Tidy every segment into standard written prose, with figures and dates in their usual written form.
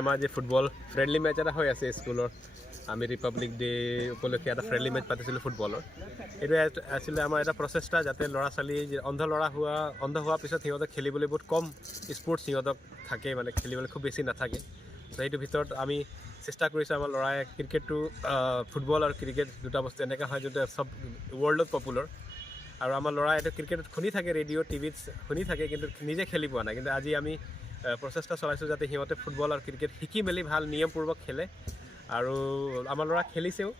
আমাৰ যে football friendly match এটা হৈ আছে স্কুলৰ আমি ৰিপাব্লিক ডে উপলক্ষে এটা ফ্ৰেণ্ডলি মেচ পাতিছিলোঁ ফুটবলৰ এইটো আছিলে আমাৰ এটা প্ৰচেষ্টা যাতে ল'ৰা ছোৱালী অন্ধ হোৱাৰ পিছত সিহঁতক খেলিবলৈ বহুত কম স্পৰ্টছ সিহঁতক থাকে মানে খেলিবলৈ খুব বেছি নাথাকে চ' সেইটোৰ ভিতৰত আমি চেষ্টা কৰিছোঁ আমাৰ ল'ৰাই ক্ৰিকেটটো ফুটবল আৰু ক্ৰিকেট দুটা বস্তু এনেকুৱা হয় যোনটো চব ৱৰ্ল্ডত পপুলাৰ আৰু আমাৰ ল'ৰাই এইটো ক্ৰিকেটত শুনি থাকে ৰেডিঅ' টিভিত শুনি থাকে কিন্তু নিজে খেলি পোৱা নাই কিন্তু আজি আমি প্ৰচেষ্টা চলাইছোঁ যাতে সিহঁতে ফুটবল আৰু ক্ৰিকেট শিকি মেলি ভাল নিয়মপূৰ্বক খেলে আৰু আমাৰ ল'ৰা খেলিছেও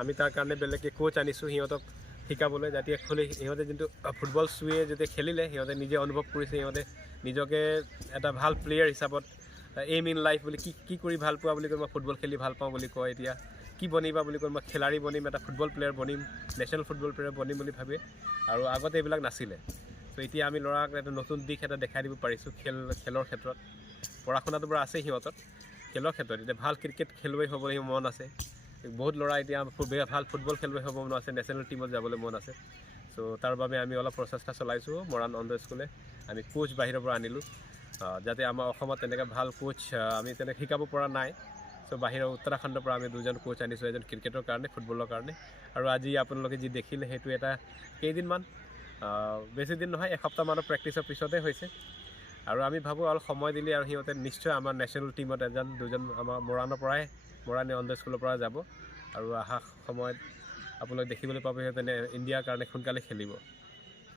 আমি তাৰ কাৰণে বেলেগকৈ কোচ আনিছোঁ সিহঁতক শিকাবলৈ যাতে সিহঁতে যোনটো ফুটবল চুৱে যেতিয়া খেলিলে সিহঁতে নিজে অনুভৱ কৰিছে সিহঁতে নিজকে এটা ভাল প্লেয়াৰ হিচাপত এইম ইন লাইফ বুলি কি কৰি ভাল পোৱা বুলি কয় মই ফুটবল খেলি ভাল পাওঁ বুলি কয় এতিয়া কি বনিবা বুলি কয় মই খেলাৰী বনিম এটা ফুটবল প্লেয়াৰ বনিম নেশ্যনেল ফুটবল প্লেয়াৰ বনিম বুলি ভাবে আৰু আগতে এইবিলাক নাছিলে ত' এতিয়া আমি ল'ৰাক এটা নতুন দিশ এটা দেখাই দিব পাৰিছোঁ খেলৰ ক্ষেত্ৰত পঢ়া শুনাটো পৰা আছে সিহঁতৰ খেলৰ ক্ষেত্ৰত এতিয়া ভাল ক্ৰিকেট খেলুৱৈ হ'বলৈ মন আছে বহুত ল'ৰা এতিয়া ভাল ফুটবল খেলুৱৈ হ'ব মন আছে নেশ্যনেল টীমত যাবলৈ মন আছে চ' তাৰ বাবে আমি অলপ প্ৰচেষ্টা চলাইছোঁ মৰাণ অন্ধ স্কুলে আমি কোচ বাহিৰৰ পৰা আনিলোঁ যাতে আমাৰ অসমত তেনেকৈ ভাল কোচ আমি তেনেকৈ শিকাব পৰা নাই চ' বাহিৰৰ উত্তৰাখণ্ডৰ পৰা আমি দুজন কোচ আনিছোঁ এজন ক্ৰিকেটৰ কাৰণে ফুটবলৰ কাৰণে আৰু আজি আপোনালোকে যি দেখিলে সেইটো এটা কেইদিনমান বেছি দিন নহয় এসপ্তাহমানৰ প্ৰেক্টিচৰ পিছতে হৈছে আৰু আমি ভাবোঁ অলপ সময় দিলে আৰু সিহঁতে নিশ্চয় আমাৰ নেশ্যনেল টীমত দুজন আমাৰ মৰাণী অন্ধ স্কুলৰ পৰা যাব আৰু অহা সময়ত আপোনালোকে দেখিবলৈ পাব সিহঁতে ইণ্ডিয়াৰ কাৰণে সোনকালে খেলিব